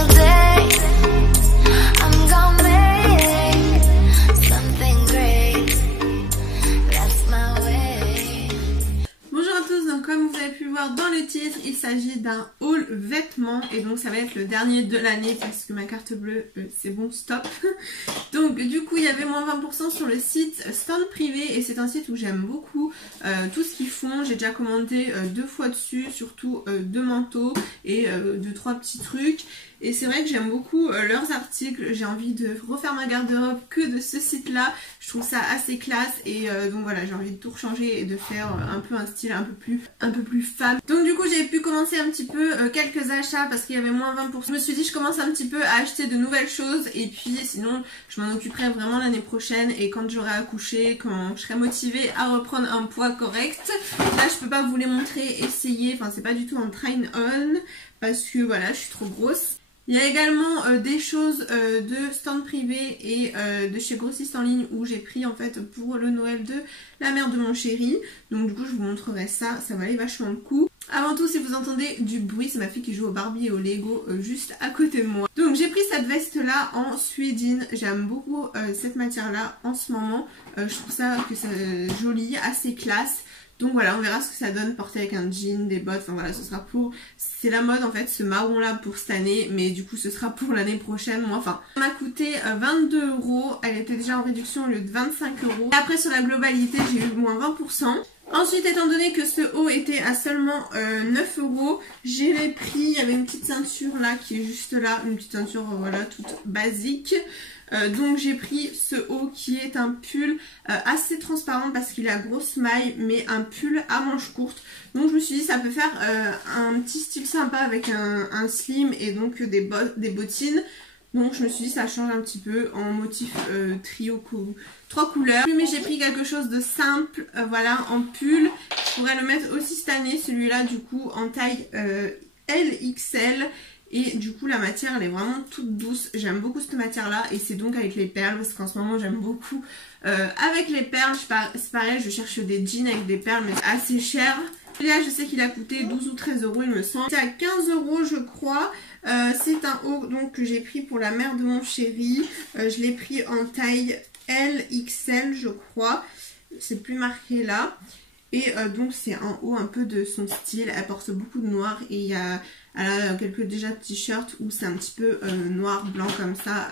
single day. I'm gonna make something great. That's my way. Bonjour à tous, donc comme vous avez pu voir dans le titre, il s'agit d'un haul vêtements et donc ça va être le dernier de l'année parce que ma carte bleue c'est bon, stop. Donc du coup il y avait moins 20% sur le site Stand Privé et c'est un site où j'aime beaucoup tout ce qu'ils font. J'ai déjà commandé 2 fois dessus, surtout 2 manteaux et 2-3 petits trucs. Et c'est vrai que j'aime beaucoup leurs articles, j'ai envie de refaire ma garde-robe que de ce site-là. Je trouve ça assez classe et donc voilà, j'ai envie de tout rechanger et de faire un peu un style un peu plus femme. Donc du coup j'ai pu commencer un petit peu quelques achats parce qu'il y avait moins 20%. Je me suis dit je commence un petit peu à acheter de nouvelles choses et puis sinon je m'en occuperai vraiment l'année prochaine et quand j'aurai accouché, quand je serai motivée à reprendre un poids correct. Là je peux pas vous les montrer, essayer, enfin c'est pas du tout un try on parce que voilà je suis trop grosse. Il y a également des choses de Stand Privé et de chez Grossiste en ligne où j'ai pris en fait pour le Noël de la mère de mon chéri. Donc du coup je vous montrerai ça, ça valait vachement le coup. Avant tout, si vous entendez du bruit, c'est ma fille qui joue au Barbie et au Lego juste à côté de moi. Donc j'ai pris cette veste là en suédine, j'aime beaucoup cette matière là en ce moment. Je trouve ça que c'est joli, assez classe. Donc voilà, on verra ce que ça donne porté avec un jean, des bottes, enfin voilà, ce sera pour... C'est la mode en fait, ce marron là pour cette année, mais du coup ce sera pour l'année prochaine, moi enfin... Ça m'a coûté 22 €, elle était déjà en réduction au lieu de 25 €. Et après sur la globalité, j'ai eu moins 20%. Ensuite, étant donné que ce haut était à seulement 9 €, j'ai pris, il y avait une petite ceinture là qui est juste là, une petite ceinture voilà toute basique. Donc j'ai pris ce haut qui est un pull assez transparent parce qu'il a grosse maille mais un pull à manches courtes. Donc je me suis dit ça peut faire un petit style sympa avec un slim et donc des bottines. Donc je me suis dit ça change un petit peu en motif trio 3 couleurs. Mais j'ai pris quelque chose de simple, voilà, en pull. Je pourrais le mettre aussi cette année, celui-là du coup en taille LXL. Et du coup la matière elle est vraiment toute douce, j'aime beaucoup cette matière là et c'est donc avec les perles parce qu'en ce moment j'aime beaucoup avec les perles. C'est pareil, je cherche des jeans avec des perles mais c'est assez cher. Là je sais qu'il a coûté 12 ou 13 € il me semble. C'est à 15 € je crois. C'est un haut donc que j'ai pris pour la mère de mon chéri. Je l'ai pris en taille LXL je crois. C'est plus marqué là. Et donc c'est un haut un peu de son style, elle porte beaucoup de noir et elle a quelques déjà t-shirts où c'est un petit peu noir, blanc comme ça,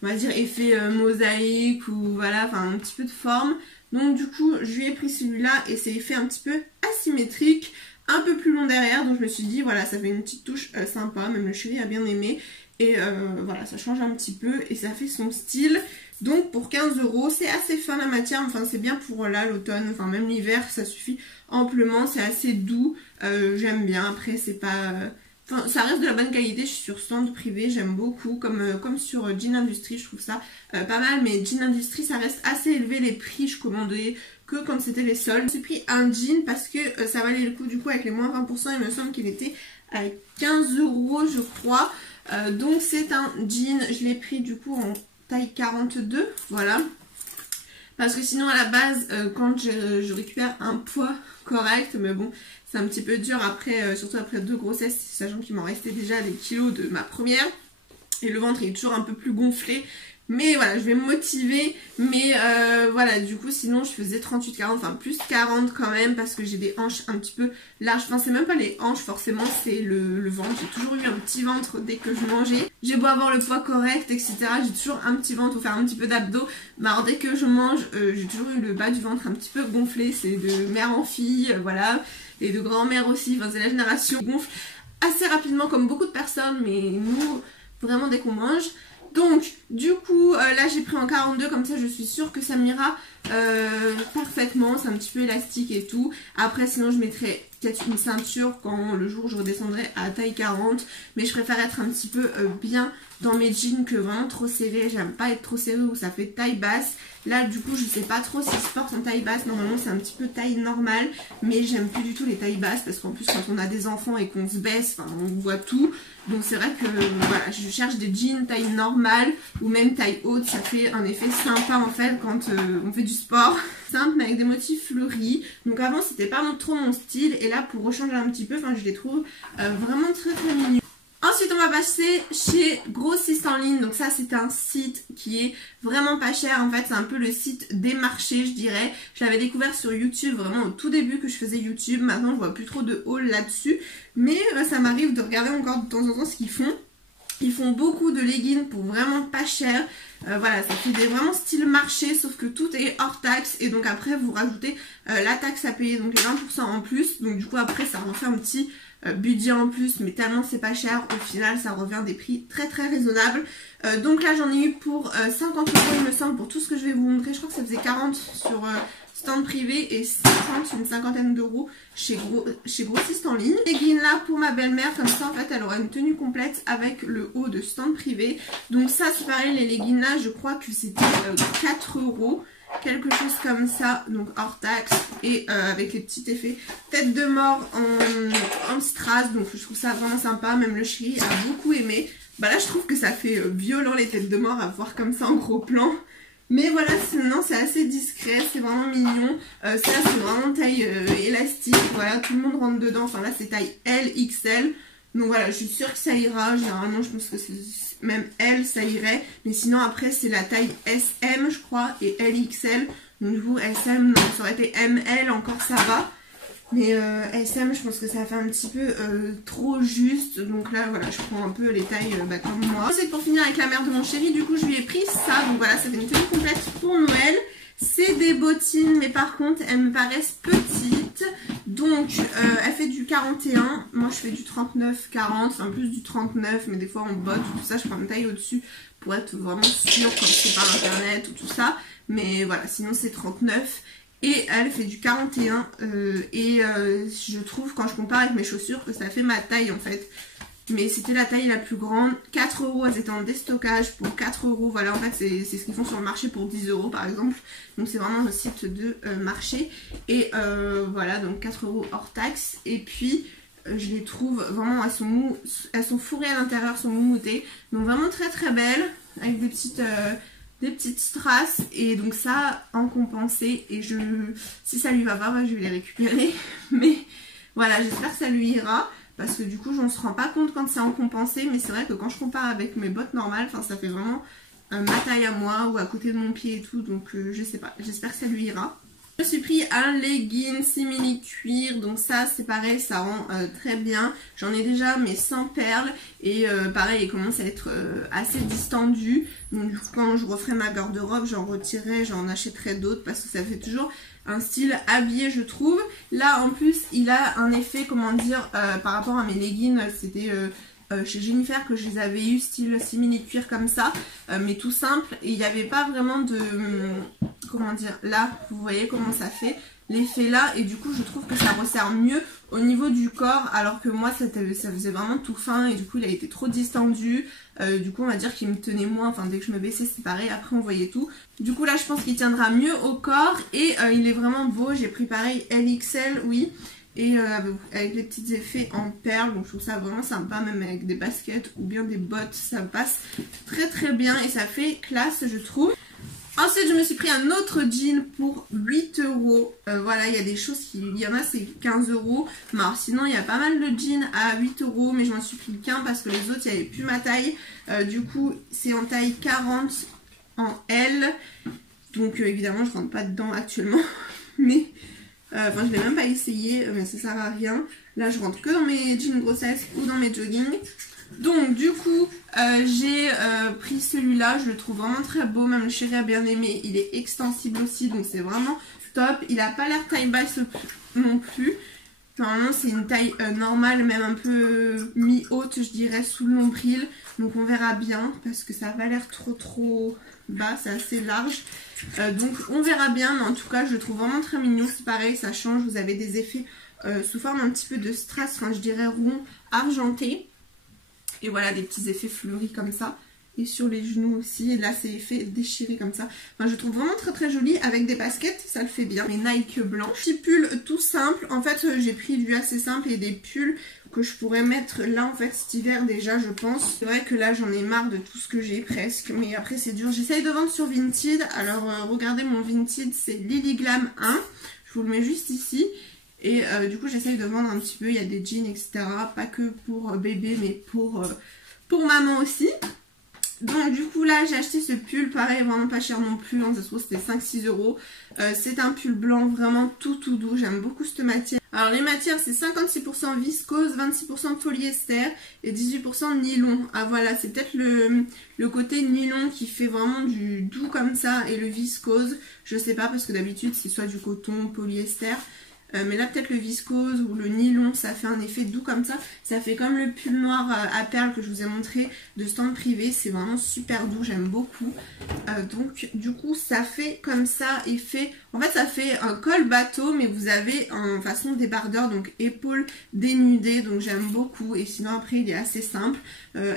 on va dire effet mosaïque ou voilà, enfin un petit peu de forme. Donc du coup je lui ai pris celui-là et c'est effet un petit peu asymétrique, un peu plus long derrière, donc je me suis dit voilà ça fait une petite touche sympa, même le chéri a bien aimé. Et voilà, ça change un petit peu et ça fait son style. Donc pour 15 €, c'est assez fin la matière, enfin c'est bien pour là l'automne, enfin même l'hiver, ça suffit amplement, c'est assez doux, j'aime bien. Après c'est pas... Enfin ça reste de la bonne qualité, je suis sur Stand Privé, j'aime beaucoup, comme sur Jean Industrie, je trouve ça pas mal. Mais Jean Industrie ça reste assez élevé les prix, je commandais que quand c'était les soldes. J'ai pris un jean parce que ça valait le coup du coup avec les moins 20%, il me semble qu'il était à 15 € je crois. Donc c'est un jean, je l'ai pris du coup en taille 42, voilà. Parce que sinon à la base, quand je récupère un poids correct, mais bon, c'est un petit peu dur après, surtout après 2 grossesses, sachant qu'il m'en restait déjà des kilos de ma première. Et le ventre est toujours un peu plus gonflé. Mais voilà, je vais me motiver. Mais voilà, du coup, sinon je faisais 38-40, enfin plus 40 quand même, parce que j'ai des hanches un petit peu larges. Enfin, c'est même pas les hanches, forcément, c'est le ventre. J'ai toujours eu un petit ventre dès que je mangeais. J'ai beau avoir le poids correct, etc. J'ai toujours un petit ventre ou faire un petit peu d'abdos. Mais alors, dès que je mange, j'ai toujours eu le bas du ventre un petit peu gonflé. C'est de mère en fille, voilà. Et de grand-mère aussi. Enfin, c'est la génération qui gonfle assez rapidement, comme beaucoup de personnes. Mais nous, vraiment, dès qu'on mange. Donc du coup là j'ai pris en 42, comme ça je suis sûre que ça m'ira parfaitement, c'est un petit peu élastique et tout. Après sinon je mettrai peut-être une ceinture quand le jour où je redescendrai à taille 40, mais je préfère être un petit peu bien dans mes jeans que vraiment trop serré. J'aime pas être trop serré où ça fait taille basse. Là du coup je sais pas trop si je porte en taille basse, normalement c'est un petit peu taille normale, mais j'aime plus du tout les tailles basses parce qu'en plus quand on a des enfants et qu'on se baisse, enfin on voit tout. Donc c'est vrai que voilà, je cherche des jeans taille normale ou même taille haute, ça fait un effet sympa en fait quand on fait du sport. Simple mais avec des motifs fleuris. Donc avant c'était pas trop mon style et là pour rechanger un petit peu, enfin je les trouve vraiment très très mignons. Ensuite on va passer chez Grossiste en ligne. Donc ça c'est un site qui est vraiment pas cher. En fait c'est un peu le site des marchés je dirais. Je l'avais découvert sur YouTube vraiment au tout début que je faisais YouTube. Maintenant je vois plus trop de haul là-dessus. Mais ça m'arrive de regarder encore de temps en temps ce qu'ils font. Ils font beaucoup de leggings pour vraiment pas cher. Voilà, ça fait vraiment style marché, sauf que tout est hors taxe. Et donc après, vous rajoutez la taxe à payer, donc les 20% en plus. Donc du coup, après, ça refait un petit budget en plus. Mais tellement c'est pas cher, au final, ça revient des prix très très raisonnables. Donc là, j'en ai eu pour 50 €, il me semble, pour tout ce que je vais vous montrer. Je crois que ça faisait 40 sur... stand privé et 50, une cinquantaine d'euros chez Grossiste en ligne. Leggings là pour ma belle-mère, comme ça en fait elle aura une tenue complète avec le haut de stand privé. Donc ça c'est pareil, les leggings là je crois que c'était 4 €, quelque chose comme ça, donc hors taxe et avec les petits effets tête de mort en strass. Donc je trouve ça vraiment sympa, même le chéri a beaucoup aimé. Bah là je trouve que ça fait violent les têtes de mort à voir comme ça en gros plan. Mais voilà, sinon c'est assez discret, c'est vraiment mignon. Ça c'est vraiment taille élastique, voilà, tout le monde rentre dedans. Enfin là c'est taille L, XL. Donc voilà, je suis sûre que ça ira. Généralement je pense que c'est même L ça irait. Mais sinon après c'est la taille SM je crois et LXL. Donc du coup SM, non, ça aurait été ML encore ça va. Mais SM je pense que ça fait un petit peu trop juste. Donc là voilà je prends un peu les tailles comme moi. C'est pour finir avec la mère de mon chéri. Du coup je lui ai pris ça. Donc voilà ça fait une tenue complète pour Noël. C'est des bottines mais par contre elles me paraissent petites. Donc elle fait du 41. Moi je fais du 39-40. Enfin plus du 39 mais des fois en botte ou tout ça je prends une taille au dessus pour être vraiment sûre quand c'est par internet ou tout ça. Mais voilà sinon c'est 39. Et elle fait du 41 je trouve quand je compare avec mes chaussures que ça fait ma taille en fait. Mais c'était la taille la plus grande. 4 €, elles étaient en déstockage pour 4 €. Voilà en fait c'est ce qu'ils font sur le marché pour 10 € par exemple. Donc c'est vraiment le site de marché. Et voilà donc 4 € hors taxe. Et puis je les trouve vraiment, elles sont fourrées à l'intérieur, sont moumoutées. Donc vraiment très très belles avec des petites strass et donc ça en compensé et si ça lui va pas je vais les récupérer mais voilà j'espère que ça lui ira parce que du coup on se rend pas compte quand c'est en compensé mais c'est vrai que quand je compare avec mes bottes normales enfin ça fait vraiment ma taille à moi ou à côté de mon pied et tout donc je sais pas, j'espère que ça lui ira. Je me suis pris un legging simili cuir, donc ça c'est pareil, ça rend très bien. J'en ai déjà mais sans perles et pareil il commence à être assez distendu. Donc quand je referai ma garde-robe j'en retirerai, j'en achèterai d'autres parce que ça fait toujours un style habillé je trouve. Là en plus il a un effet comment dire par rapport à mes leggings, c'était... chez Jennifer que je les avais eu style simili cuir comme ça mais tout simple et il n'y avait pas vraiment de comment dire, là vous voyez comment ça fait l'effet là et du coup je trouve que ça resserre mieux au niveau du corps alors que moi ça faisait vraiment tout fin et du coup il a été trop distendu, du coup on va dire qu'il me tenait moins, enfin dès que je me baissais c'est pareil, après on voyait tout. Du coup là je pense qu'il tiendra mieux au corps et il est vraiment beau, j'ai pris pareil LXL oui. Et avec les petits effets en perles, donc je trouve ça vraiment sympa, même avec des baskets ou bien des bottes, ça passe très très bien et ça fait classe je trouve. Ensuite je me suis pris un autre jean pour 8 €, voilà il y a des choses il y en a c'est 15 €, mais alors sinon il y a pas mal de jeans à 8 € mais je m'en suis pris qu'un parce que les autres il n'y avait plus ma taille, du coup c'est en taille 40 en L, donc évidemment je rentre pas dedans actuellement mais... Enfin, je l'ai même pas essayé, mais ça sert à rien. Là, je rentre que dans mes jeans grossesse ou dans mes joggings. Donc, du coup, j'ai pris celui-là. Je le trouve vraiment très beau. Même le chéri a bien aimé. Il est extensible aussi, donc c'est vraiment top. Il a pas l'air taille basse non plus. Normalement, c'est une taille normale, même un peu mi-haute, je dirais, sous le nombril. Donc, on verra bien, parce que ça n'a pas l'air trop bas, c'est assez large. Donc, on verra bien, mais en tout cas, je le trouve vraiment très mignon. C'est pareil, ça change. Vous avez des effets sous forme un petit peu de strass, enfin, je dirais rond, argenté. Et voilà, des petits effets fleuris comme ça. Et sur les genoux aussi, et là c'est fait déchiré comme ça. Enfin je trouve vraiment très joli avec des baskets, ça le fait bien. Les Nike blancs. Petit pull tout simple, en fait j'ai pris du assez simple et des pulls que je pourrais mettre là en fait cet hiver déjà je pense. C'est vrai que là j'en ai marre de tout ce que j'ai presque, mais après c'est dur. J'essaye de vendre sur Vinted, alors regardez mon Vinted c'est Lily Glam 1, je vous le mets juste ici. Et du coup j'essaye de vendre un petit peu, il y a des jeans etc, pas que pour bébé mais pour... pour maman aussi. Donc du coup là j'ai acheté ce pull, pareil vraiment pas cher non plus, ça se trouve c'était 5-6 €. C'est un pull blanc vraiment tout doux, j'aime beaucoup cette matière. Alors les matières c'est 56% viscose, 26% polyester et 18% nylon. Ah voilà, c'est peut-être le côté nylon qui fait vraiment du doux comme ça et le viscose, je sais pas parce que d'habitude c'est soit du coton, polyester. Mais là peut-être le viscose ou le nylon ça fait un effet doux comme ça. Ça fait comme le pull noir à perles que je vous ai montré de stand privé. C'est vraiment super doux, j'aime beaucoup. Donc du coup ça fait comme ça effet. En fait ça fait un col bateau mais vous avez en façon débardeur. Donc épaules dénudées, donc j'aime beaucoup. Et sinon après il est assez simple.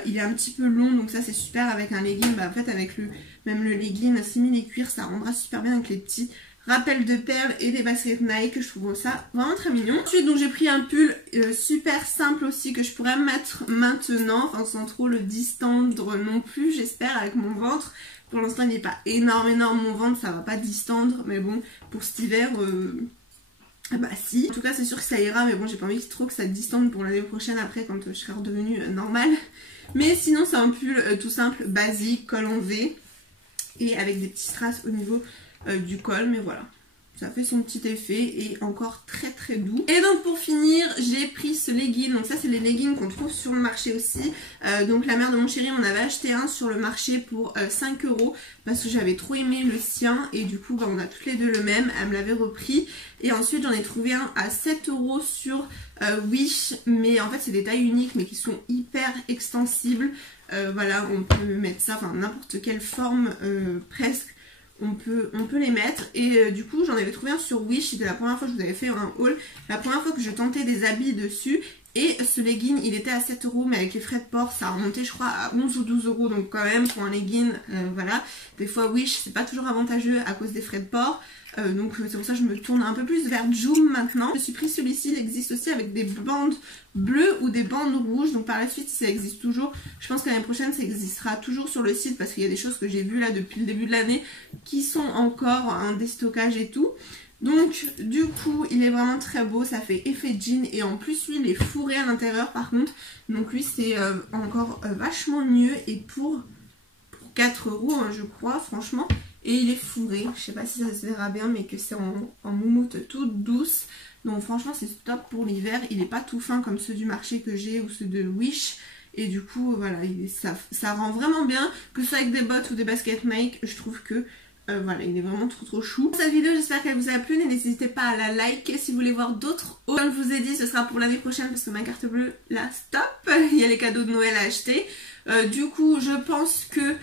Il est un petit peu long donc ça c'est super avec un legging. En fait avec même le legging simili cuir ça rendra super bien avec les petits rappel de perles et des baskets Nike, je trouve ça vraiment très mignon. Ensuite donc j'ai pris un pull super simple aussi que je pourrais mettre maintenant, enfin sans trop le distendre non plus j'espère avec mon ventre. Pour l'instant il n'est pas énorme mon ventre, ça va pas distendre mais bon pour cet hiver bah si. En tout cas c'est sûr que ça ira mais bon j'ai pas envie trop que ça distende pour l'année prochaine après quand je serai redevenue normale. Mais sinon c'est un pull tout simple, basique, col en V et avec des petits strass au niveau du col, mais voilà, ça fait son petit effet et encore très doux. Et donc pour finir j'ai pris ce legging, donc ça c'est les leggings qu'on trouve sur le marché aussi. Donc la mère de mon chéri m'en avait acheté un sur le marché pour 5 € parce que j'avais trop aimé le sien et du coup bah, on a toutes les deux le même, elle me l'avait repris. Et ensuite j'en ai trouvé un à 7 € sur Wish, mais en fait c'est des tailles uniques mais qui sont hyper extensibles. Voilà, on peut mettre ça, enfin n'importe quelle forme presque. On peut les mettre et du coup j'en avais trouvé un sur Wish, c'était la première fois que je vous avais fait un haul, la première fois que je tentais des habits dessus et ce legging il était à 7 € mais avec les frais de port ça a remonté je crois à 11 ou 12 € donc quand même pour un legging voilà, des fois Wish c'est pas toujours avantageux à cause des frais de port. Donc c'est pour ça que je me tourne un peu plus vers Joom maintenant. Je me suis pris celui-ci, il existe aussi avec des bandes bleues ou des bandes rouges. Donc par la suite si ça existe toujours, je pense que l'année prochaine ça existera toujours sur le site parce qu'il y a des choses que j'ai vues là depuis le début de l'année qui sont encore en déstockage et tout. Donc du coup il est vraiment très beau, ça fait effet jean et en plus lui il est fourré à l'intérieur par contre. Donc lui c'est encore vachement mieux et pour 4 € hein, je crois franchement. Et il est fourré, je sais pas si ça se verra bien mais que c'est en moumoute toute douce. Donc franchement c'est top pour l'hiver, il n'est pas tout fin comme ceux du marché que j'ai ou ceux de Wish. Et du coup voilà, ça rend vraiment bien, que ce soit avec des bottes ou des baskets Nike, je trouve que voilà, il est vraiment trop chou. Cette vidéo j'espère qu'elle vous a plu, n'hésitez pas à la liker si vous voulez voir d'autres hauls. Comme je vous ai dit ce sera pour l'année prochaine parce que ma carte bleue là stop, il y a les cadeaux de Noël à acheter. Du coup je pense que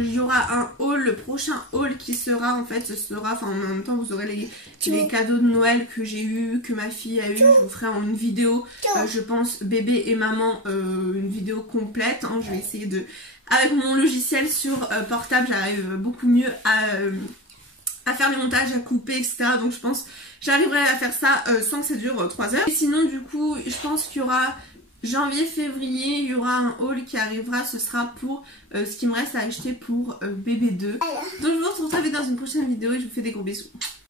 il y aura un haul, le prochain haul qui sera en fait, ce sera, enfin en même temps vous aurez les cadeaux de Noël que j'ai eu, que ma fille a eu, je vous ferai en une vidéo, je pense bébé et maman, une vidéo complète, hein. Je vais essayer de, avec mon logiciel sur portable j'arrive beaucoup mieux à faire les montages, à couper etc, donc je pense j'arriverai à faire ça sans que ça dure 3 heures. Et sinon du coup je pense qu'il y aura janvier-février, il y aura un haul qui arrivera, ce sera pour ce qui me reste à acheter pour bébé 2. Donc je vous retrouve très vite dans une prochaine vidéo et je vous fais des gros bisous.